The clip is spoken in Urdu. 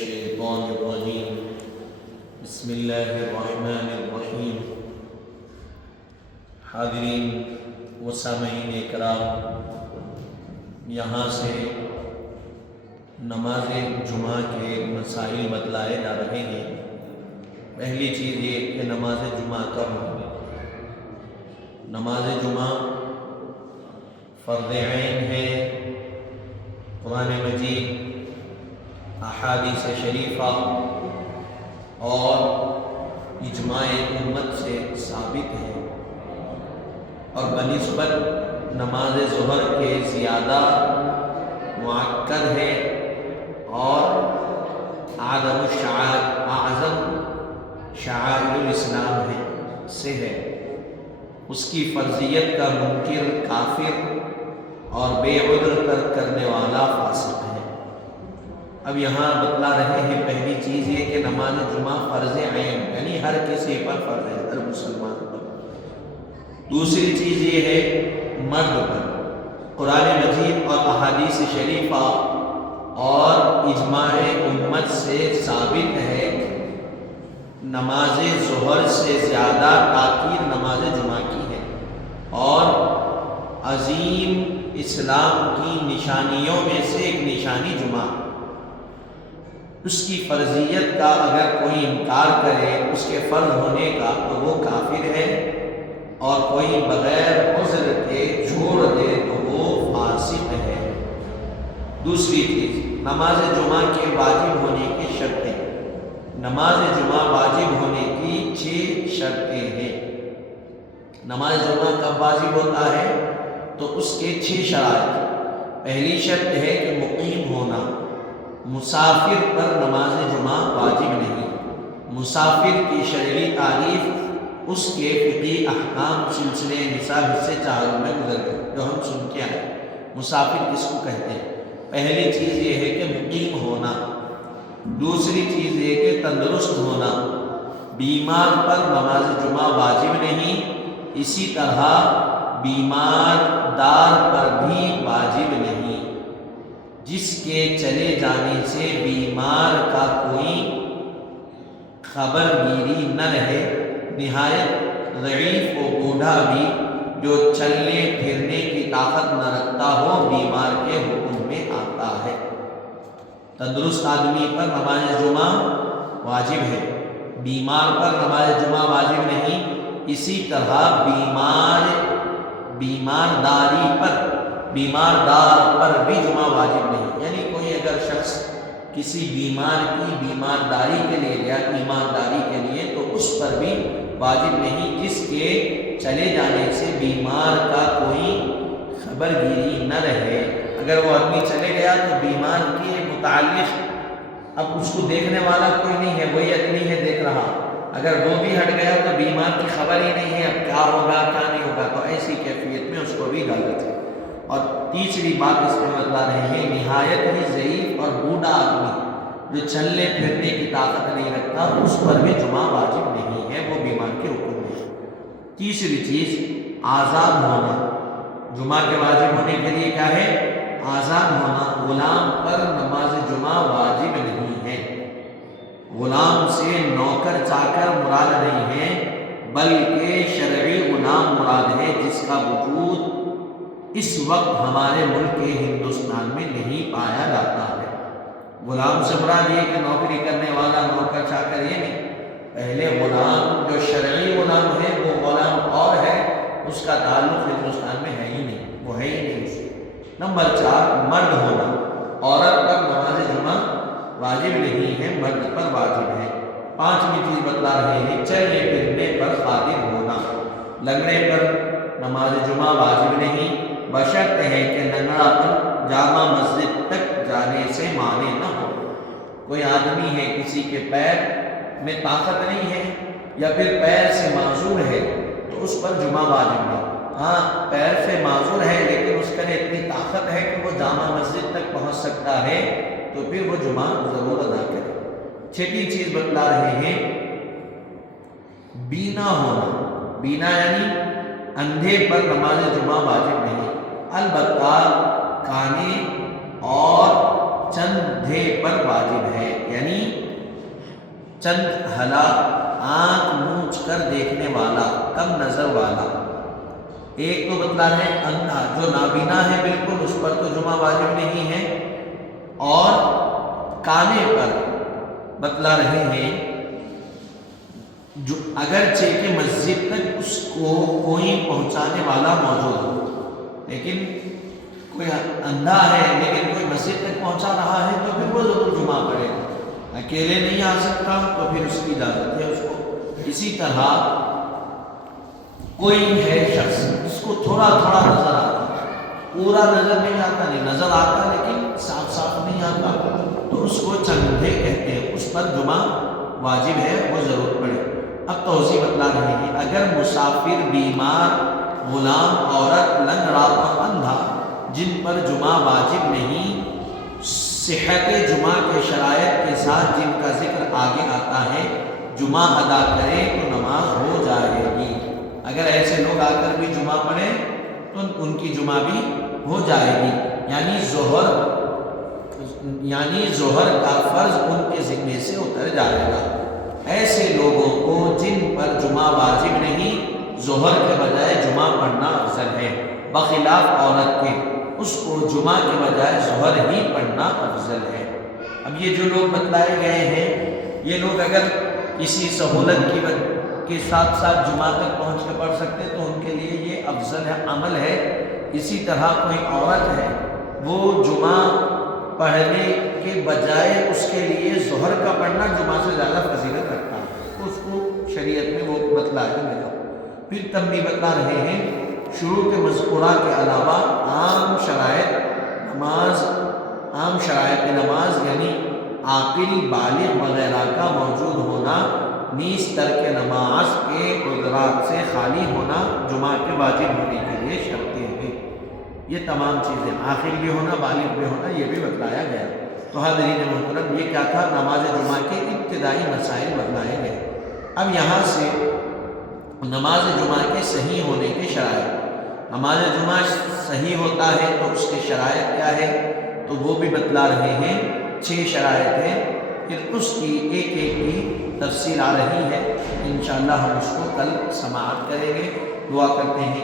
الشيطان الرجيم بسم الله الرحمن الرحیم۔ حاضرین و سامعین کرام، یہاں سے نماز جمعہ کے مسائل بتلائے جا رہے ہیں۔ پہلی چیز یہ کہ نماز جمعہ کب ہوگی۔ نماز جمعہ فرض عین ہے۔ قرآن مجید، احادیث شریفہ اور اجماع امت سے ثابت ہے، اور بنسبت نماز ظہر کے زیادہ مؤکد ہے، اور اعظم شعائر الاسلام ہے سے ہے۔ اس کی فرضیت کا منکر کافر اور بے عذر ترک کرنے والا فاسق ہے۔ اب یہاں بتلا رہے ہیں پہلی چیز یہ کہ نماز جمعہ فرض عین، یعنی ہر کسی پر فرض ہے، ہر مسلمان پر۔ دوسری چیز یہ ہے مرد پر۔ قرآن مجید اور احادیث شریفہ اور اجماع امت سے ثابت ہے، نماز ظہر سے زیادہ تاکید نماز جمعہ کی ہے، اور عظیم اسلام کی نشانیوں میں سے ایک نشانی جمعہ۔ اس کی فرضیت کا اگر کوئی انکار کرے اس کے فرض ہونے کا تو وہ کافر ہے، اور کوئی بغیر عذر کے چھوڑ دے تو وہ فاسق ہے۔ دوسری چیز، نماز جمعہ کے واجب ہونے کی شرطیں۔ نماز جمعہ واجب ہونے کی 6 شرطیں ہیں۔ نماز جمعہ کب واجب ہوتا ہے تو اس کے 6 شرائط۔ پہلی شرط ہے کہ مقیم ہونا۔ مسافر پر نماز جمعہ واجب نہیں۔ مسافر کی شرعی تعریف اس کے فقہی احکام سلسلے نصاب حصے 4 میں گزر گئے، جو ہم سن کے آئے۔ مسافر کس کو کہتے ہیں؟ پہلی چیز یہ ہے کہ مقیم ہونا۔ دوسری چیز یہ کہ تندرست ہونا۔ بیمار پر نماز جمعہ واجب نہیں، اسی طرح بیمار دار پر بھی واجب نہیں۔ جس کے چلے جانے سے بیمار کا کوئی خبر گیری نہ رہے، نہایت ضعیف و بوڑھا بھی جو چلنے پھرنے کی طاقت نہ رکھتا ہو بیمار کے حکم میں آتا ہے۔ تندرست آدمی پر نماز جمعہ واجب ہے، بیمار پر نماز جمعہ واجب نہیں۔ اسی طرح بیمار دار پر بھی جمعہ واجب نہیں، یعنی کوئی اگر شخص کسی بیمار کی بیمارداری کے لیے یا ایمانداری کے لیے تو اس پر بھی واجب نہیں، جس کے چلے جانے سے بیمار کا کوئی خبر گیری نہ رہے۔ اگر وہ آدمی چلے گیا تو بیمار کے متعلق اب اس کو دیکھنے والا کوئی نہیں ہے، وہی آدمی ہے دیکھ رہا، اگر وہ بھی ہٹ گیا تو بیمار کی خبر ہی نہیں ہے اب کیا ہوگا کیا نہیں ہوگا، تو ایسی کیفیت میں اس کو بھی اجازت ہے۔ اور تیسری بات اس میں بتلا رہے ہیں، نہایت ہی ضعیف اور بوڑھا آدمی جو چلنے پھرنے کی طاقت نہیں رکھتا اس پر بھی جمعہ واجب نہیں ہے، وہ بیمار کے حکم میں ہے۔ تیسری چیز آزاد ہونا۔ جمعہ کے واجب ہونے کے لیے کیا ہے؟ آزاد ہونا۔ غلام پر نماز جمعہ واجب نہیں ہے۔ غلام سے نوکر چاکر مراد نہیں ہے، بلکہ شرعی غلام مراد ہے، جس کا وجود اس وقت ہمارے ملک کے ہندوستان میں نہیں پایا جاتا ہے۔ غلام سے مراد یہ کہ نوکری کرنے والا نوکر چاکر یہ نہیں، پہلے غلام جو شرعی غلام ہے وہ غلام اور ہے، اس کا تعلق ہندوستان میں ہے ہی نہیں، وہ ہے ہی نہیں۔ نمبر 4 مرد ہونا۔ عورت پر نماز جمعہ واجب نہیں ہے، مرد پر واجب ہے۔ 5ویں چیز بتلا رہے ہیں، چلنے پھرنے پر قادر ہونا۔ لنگڑے پر نماز جمعہ واجب نہیں، بشرط ہے کہ لنگڑا پن جامع مسجد تک جانے سے مانے نہ ہو۔ کوئی آدمی ہے کسی کے پیر میں طاقت نہیں ہے یا پھر پیر سے معذور ہے تو اس پر جمعہ واجب نہیں۔ ہاں پیر سے معذور ہے لیکن اس کے لیے اتنی طاقت ہے کہ وہ جامع مسجد تک پہنچ سکتا ہے تو پھر وہ جمعہ ضرور ادا کرے۔ 6ویں چیز بتلا رہے ہیں، بینا ہونا۔ بینا یعنی اندھے پر نماز جمعہ واجب نہیں، البتہ کانے اور چندھے پر واجب ہے، یعنی چند ہلا آنکھ نوچ کر دیکھنے والا، کم نظر والا۔ ایک تو بتلا رہے اندھا جو نابینا ہے بالکل، اس پر تو جمعہ واجب نہیں ہے، اور کانے پر بتلا رہے ہیں جو اگرچہ کہ مسجد تک اس کو کوئی پہنچانے والا موجود ہو، لیکن کوئی اندھا ہے لیکن کوئی مسجد تک پہنچا رہا ہے تو پھر وہ ضرور جمعہ پڑھے گا، اکیلے نہیں آ سکتا تو پھر اس کی اجازت ہے اس کو۔ اسی طرح کوئی ہے شخص جس کو تھوڑا تھوڑا نظر آتا، پورا نظر نہیں آتا، نہیں نظر آتا لیکن صاف صاف نہیں آتا، تو اس کو چندھے کہتے ہیں، اس پر جمعہ واجب ہے، وہ ضرور پڑھے۔ اب توضیح بتلا رہے ہیں، اگر مسافر، بیمار، غلام، عورت، لنگڑا اور اندھا جن پر جمعہ واجب نہیں، صحت جمعہ کے شرائط کے ساتھ جن کا ذکر آگے آتا ہے، جمعہ ادا کریں تو نماز ہو جائے گی۔ اگر ایسے لوگ آ کر بھی جمعہ پڑھیں تو ان کی جمعہ بھی ہو جائے گی، یعنی ظہر کا فرض ان کے ذمے سے اتر جائے گا۔ ایسے لوگوں کو جن پر جمعہ واجب نہیں، ظہر کے بجائے جمعہ پڑھنا افضل ہے، بخلاف عورت کے، اس کو جمعہ کے بجائے ظہر ہی پڑھنا افضل ہے۔ اب یہ جو لوگ بتلائے گئے ہیں، یہ لوگ اگر کسی سہولت کے ساتھ ساتھ جمعہ تک پہنچ کے پڑھ سکتے تو ان کے لیے یہ افضل عمل ہے۔ اسی طرح کوئی عورت ہے، وہ جمعہ پڑھنے کے بجائے اس کے لیے ظہر کا پڑھنا جمعہ سے زیادہ فضیلت رکھتا ہے، اس کو شریعت میں وہ بتلایا گیا۔ پھر تنبیہ بتلا رہے ہیں، شروع کے مذکورہ کے علاوہ عام شرائط نماز یعنی عاقل، بالغ وغیرہ کا موجود ہونا، نیز ترک نماز کے عذرات سے خالی ہونا جمعہ کے واجب ہونے کے لیے شرطیں ہیں۔ یہ تمام چیزیں، عاقل بھی ہونا، بالغ بھی ہونا، یہ بھی بتلایا گیا۔ تو حاضرین محترم، یہ کیا تھا؟ نماز جمعہ کے ابتدائی مسائل بتلائے گئے۔ اب یہاں سے نماز جمعہ کے صحیح ہونے کے شرائط، نماز جمعہ صحیح ہوتا ہے تو اس کے شرائط کیا ہے، تو وہ بھی بتلا رہے ہیں، 6 شرائط ہیں، پھر اس کی ایک ایک کی تفصیل آ رہی ہے، انشاءاللہ ہم اس کو کل سماعت کریں گے۔ دعا کرتے ہیں